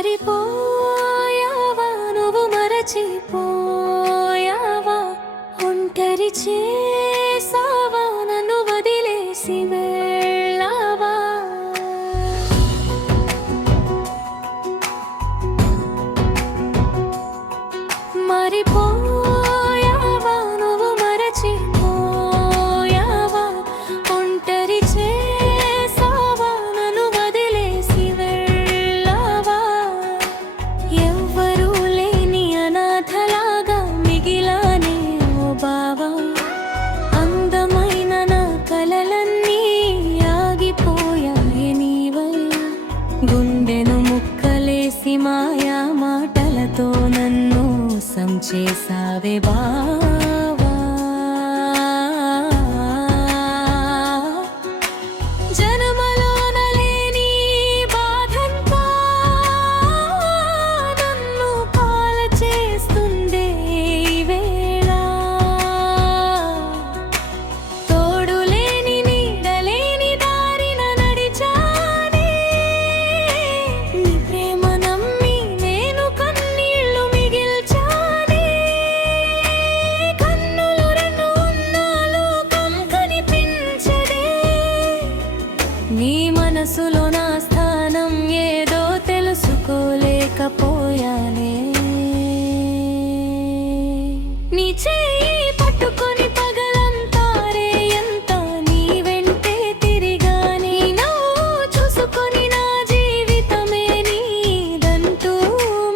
మారిపోయావా నువ్వు మరచిపోయావా ఒంటరి చేసావా నన్ను వదిలేసి వెళ్ళావా మారిపోయావా నువ్వు మరచిపోయావా ఒంటరి చేసావా నన్ను వదిలేసి వెళ్ళావా ఎవ్వరూ లేని అనాథలాగా మిగిలానే ఓ బావా అందమైన నా కలలన్నీ ఆగిపోయాయి నీ వల్ల గుండెను ముక్కలేసి మాయా మాటలతో నన్ను చేసావే బావా జన్మలోన లేని బాధంతా నన్ను పాల చేస్తుందే వేళ తోడు లేని నీడలేని దారిన నడిచానే నీ ప్రేమ నమ్మి నేను కన్నీళ్లు మిగిల్చా నీ మనసులో నా స్థానం ఏదో తెలుసుకోలేకపోయానే నీ చెయ్యి పట్టుకొని పగలంతా రేయంతా నీ వెంటే తిరిగానే నవ్వు చూసుకొని నా జీవితమే నీదంటూ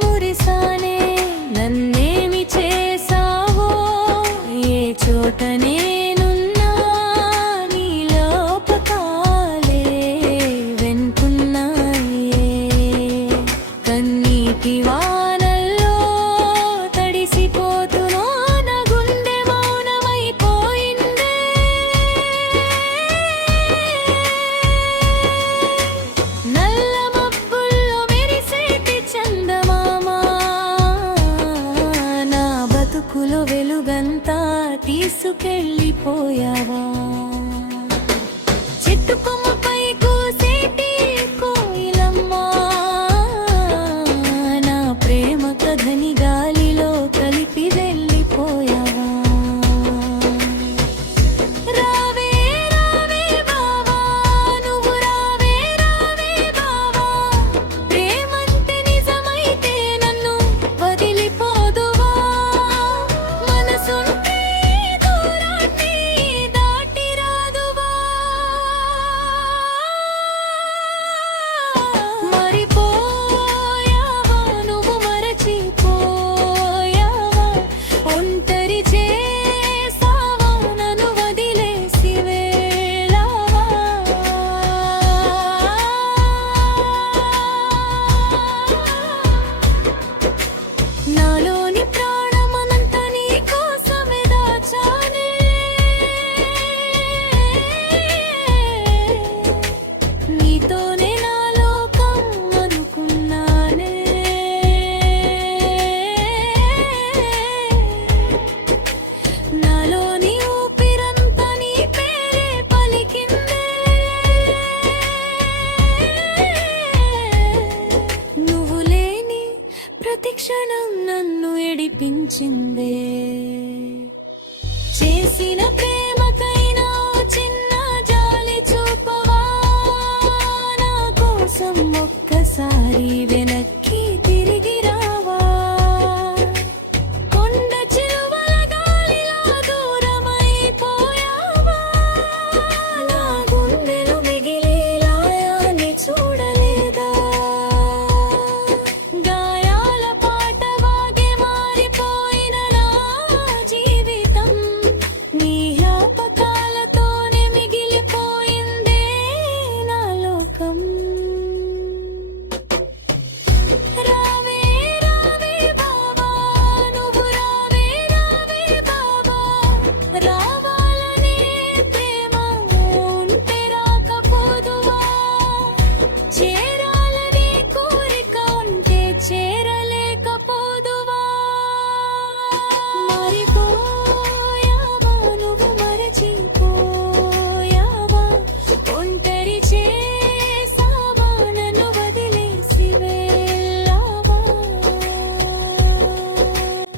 మురిసానే నన్నేమి చేసావో ఏ చోటనే వానల్లో తడిసిపోతునో నా గుండె మౌనమైపోయిందే నల్ల మబ్బుల్లో మెరిసేటి చందమామ నా బతుకులో వెలుగంతా తీసుకెళ్ళిపోయావా చెట్టు కొమ్మపై కూసేటి కోయిలమ్మా ధని గాలిలో కలిపి వెళ్ళిపోయావా రావే రావే బావా నువ్వు రావే రావే బావా ప్రేమంటే నిజమైతే నన్ను వదిలిపోదువా మనసుంటే దూరాన్ని దాటి రాదువా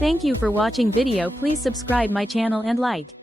Thank you for watching video. Please subscribe my channel and like.